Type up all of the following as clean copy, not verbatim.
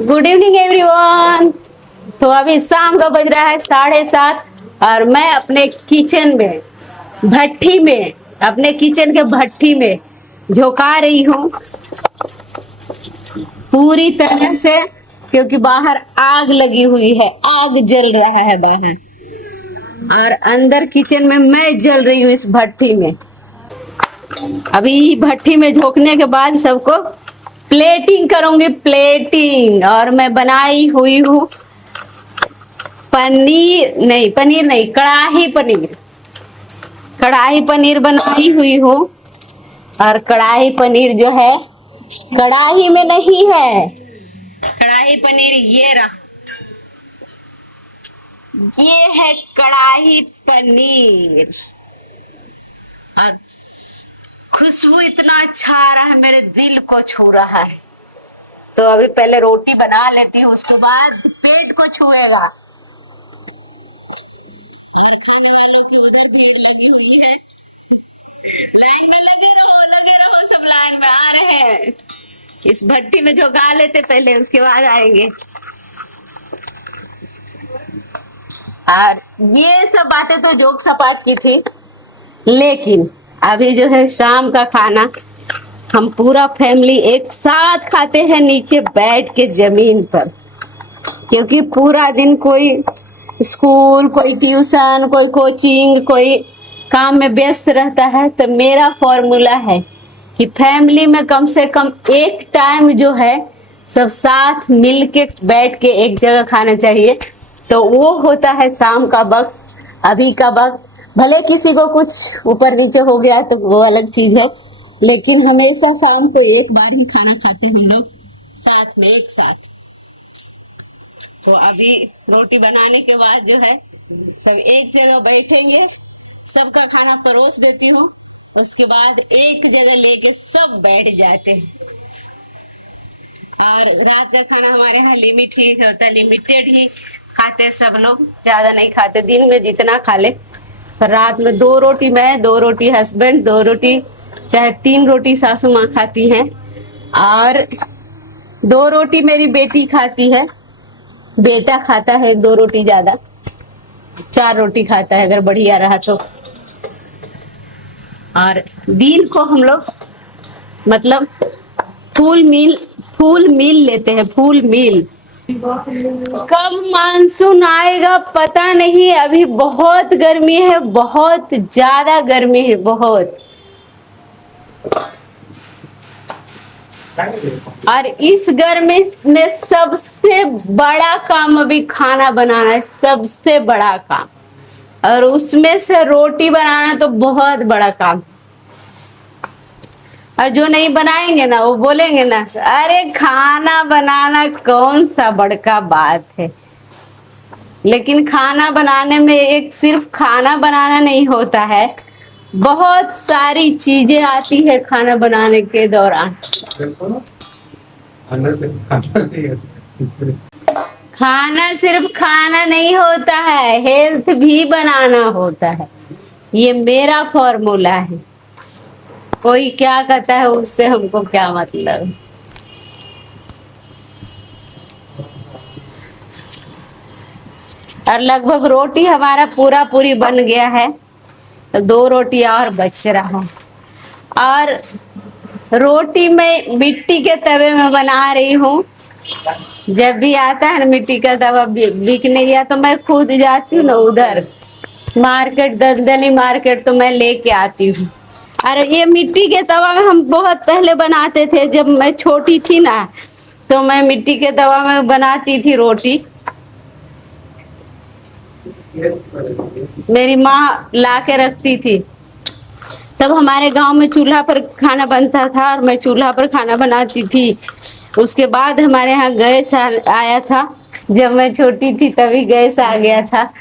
Good evening everyone. तो अभी शाम का बज रहा है 7:30 और मैं अपने किचन में भट्ठी में अपने किचन के भट्ठी में झोंका रही हूँ पूरी तरह से, क्योंकि बाहर आग लगी हुई है, आग जल रहा है बाहर और अंदर किचन में मैं जल रही हूँ इस भट्ठी में। अभी भट्ठी में झोंकने के बाद सबको प्लेटिंग करूंगी, प्लेटिंग। और मैं बनाई हुई हूँ पनीर नहीं, कढ़ाई पनीर बनाई हुई हूँ। और कढ़ाई पनीर जो है कढ़ाई में नहीं है, कढ़ाई पनीर ये रहा, ये है कढ़ाई पनीर। और खुशबू इतना अच्छा आ रहा है, मेरे दिल को छू रहा है। तो अभी पहले रोटी बना लेती हूँ, उसके बाद पेट को छुएगा। खाने वालों की उधर भीड़ लगी हुई है, लाइन में लगे रहो, सब लाइन में आ रहे हैं। इस भट्टी में झोंका लेते पहले, उसके बाद आएंगे। और ये सब बातें तो जोक सपाट की थी, लेकिन अभी जो है शाम का खाना हम पूरा फैमिली एक साथ खाते हैं नीचे बैठ के जमीन पर। क्योंकि पूरा दिन कोई स्कूल, कोई ट्यूशन, कोई कोचिंग, कोई काम में व्यस्त रहता है। तो मेरा फॉर्मूला है कि फैमिली में कम से कम एक टाइम जो है सब साथ मिल के बैठ के एक जगह खाना चाहिए। तो वो होता है शाम का वक्त, अभी का वक्त। भले किसी को कुछ ऊपर नीचे हो गया तो वो अलग चीज है, लेकिन हमेशा शाम को एक बार ही खाना खाते हैं हम लोग साथ में, एक साथ। तो अभी रोटी बनाने के बाद जो है सब एक जगह बैठेंगे, सबका खाना परोस देती हूँ, उसके बाद एक जगह लेके सब बैठ जाते हैं। और रात का खाना हमारे यहाँ लिमिट ही होता है, लिमिटेड ही खाते सब लोग, ज्यादा नहीं खाते। दिन में जितना खा ले, पर रात में 2 रोटी मैं, 2 रोटी हस्बैंड, 2 रोटी चाहे 3 रोटी सासू माँ खाती हैं, और 2 रोटी मेरी बेटी खाती है। बेटा खाता है 2 रोटी ज्यादा, 4 रोटी खाता है अगर बढ़िया रहा तो। और दिन को हम लोग मतलब फुल मील लेते हैं, फुल मील। कब मानसून आएगा पता नहीं, अभी बहुत गर्मी है, बहुत ज्यादा गर्मी है, बहुत। और इस गर्मी में सबसे बड़ा काम अभी खाना बनाना है, सबसे बड़ा काम। और उसमें से रोटी बनाना तो बहुत बड़ा काम। और जो नहीं बनाएंगे ना वो बोलेंगे ना, अरे खाना बनाना कौन सा बड़का बात है। लेकिन खाना बनाने में एक सिर्फ खाना बनाना नहीं होता है, बहुत सारी चीजें आती है खाना बनाने के दौरान। खाना सिर्फ खाना नहीं होता है, हेल्थ भी बनाना होता है। ये मेरा फॉर्मूला है, कोई क्या कहता है उससे हमको क्या मतलब। और लगभग रोटी हमारा पूरी बन गया है, तो 2 रोटी और बच रहा। और रोटी मैं मिट्टी के तवे में बना रही हूँ। जब भी आता है ना मिट्टी का तवा बिकने गया, तो मैं खुद जाती हूँ ना उधर मार्केट, दलदली मार्केट, तो मैं लेके आती हूँ। अरे ये मिट्टी के तवा में हम बहुत पहले बनाते थे, जब मैं छोटी थी ना, तो मैं मिट्टी के तवा में बनाती थी रोटी। मेरी माँ ला के रखती थी। तब हमारे गांव में चूल्हा पर खाना बनता था और मैं चूल्हा पर खाना बनाती थी। उसके बाद हमारे यहाँ गैस आया था, जब मैं छोटी थी तभी गैस आ गया था।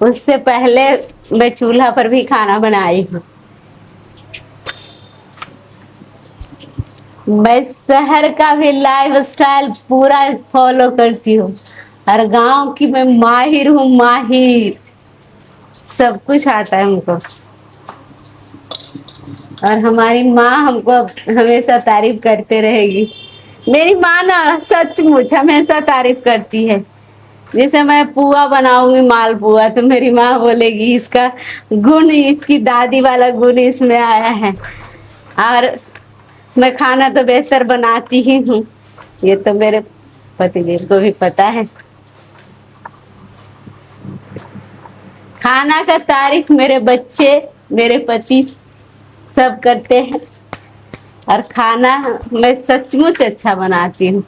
उससे पहले मैं चूल्हा पर भी खाना बनाई हूँ। मैं शहर का भी लाइफ स्टाइल पूरा फॉलो करती हूँ, और गांव की मैं माहिर हूँ, माहिर। सब कुछ आता है हमको। और हमारी माँ हमको हमेशा तारीफ करते रहेगी मेरी माँ ना सचमुच हमेशा तारीफ करती है। जैसे मैं पुआ बनाऊंगी मालपुआ तो मेरी माँ बोलेगी इसका गुण, इसकी दादी वाला गुण इसमें आया है। और मैं खाना तो बेहतर बनाती ही हूँ, ये तो मेरे पतिदेव को भी पता है। खाना का तारीफ मेरे बच्चे, मेरे पति सब करते हैं। और खाना मैं सचमुच अच्छा बनाती हूँ,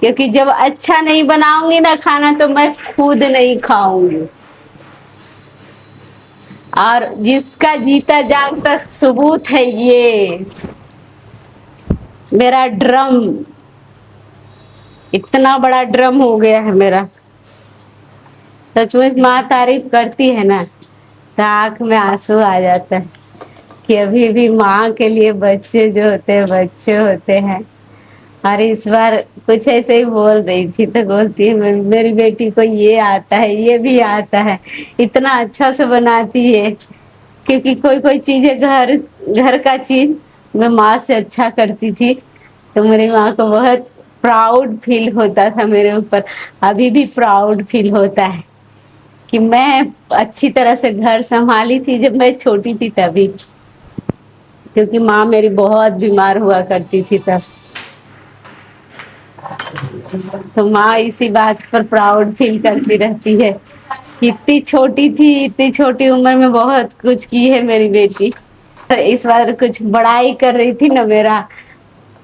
क्योंकि जब अच्छा नहीं बनाऊंगी ना खाना तो मैं खुद नहीं खाऊंगी। और जिसका जीता जागता सबूत है ये मेरा ड्रम। इतना बड़ा ड्रम हो गया है मेरा। सचमुच माँ तारीफ करती है ना तो आंख में आंसू आ जाता है कि अभी भी माँ के लिए बच्चे जो होते हैं बच्चे होते हैं। और इस बार कुछ ऐसे ही बोल रही थी तो बोलती है मेरी बेटी को ये आता है, ये भी आता है, इतना अच्छा से बनाती है। क्योंकि कोई कोई चीजें घर घर का चीज मैं माँ से अच्छा करती थी तो मेरी माँ को बहुत प्राउड फील होता था मेरे ऊपर। अभी भी प्राउड फील होता है कि मैं अच्छी तरह से घर संभाली थी जब मैं छोटी थी तभी, क्योंकि माँ मेरी बहुत बीमार हुआ करती थी तब। तो माँ इसी बात पर प्राउड फील करती रहती है कि इतनी छोटी थी, इतनी छोटी उम्र में बहुत कुछ की है मेरी बेटी। तो इस बार कुछ बड़ाई कर रही थी ना मेरा,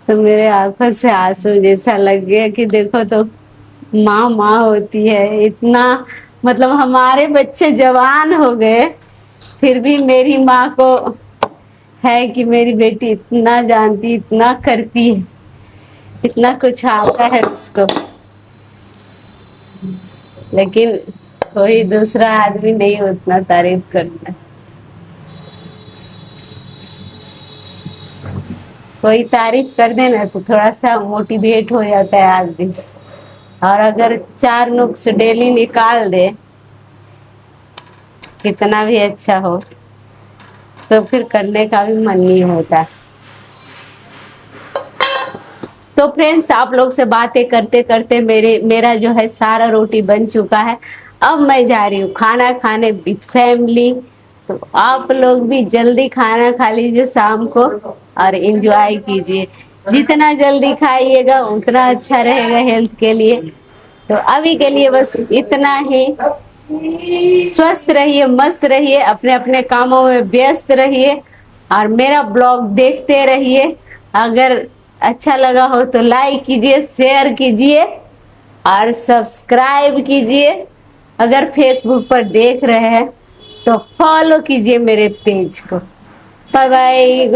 तो मेरे आंखों से आंसू जैसा लग गया कि देखो तो माँ माँ होती है। इतना मतलब हमारे बच्चे जवान हो गए फिर भी मेरी माँ को है कि मेरी बेटी इतना जानती, इतना करती है, इतना कुछ आता है उसको। लेकिन कोई दूसरा आदमी नहीं उतना तारीफ करता। कोई तारीफ कर देना तो थोड़ा सा मोटिवेट हो जाता है आदमी। और अगर 4 नुक्स डेली निकाल दे कितना भी अच्छा हो तो फिर करने का भी मन नहीं होता। तो फ्रेंड्स आप लोग से बातें करते करते मेरा जो है सारा रोटी बन चुका है। अब मैं जा रही हूँ खाना खाने विथ फैमिली। तो आप लोग भी जल्दी खाना खा लीजिए शाम को और एंजॉय कीजिए। जितना जल्दी खाइएगा उतना अच्छा रहेगा हेल्थ के लिए। तो अभी के लिए बस इतना ही। स्वस्थ रहिए, मस्त रहिए, अपने अपने कामों में व्यस्त रहिए और मेरा ब्लॉग देखते रहिए। अगर अच्छा लगा हो तो लाइक कीजिए, शेयर कीजिए और सब्सक्राइब कीजिए। अगर फेसबुक पर देख रहे हैं तो फॉलो कीजिए मेरे पेज को। Bye bye.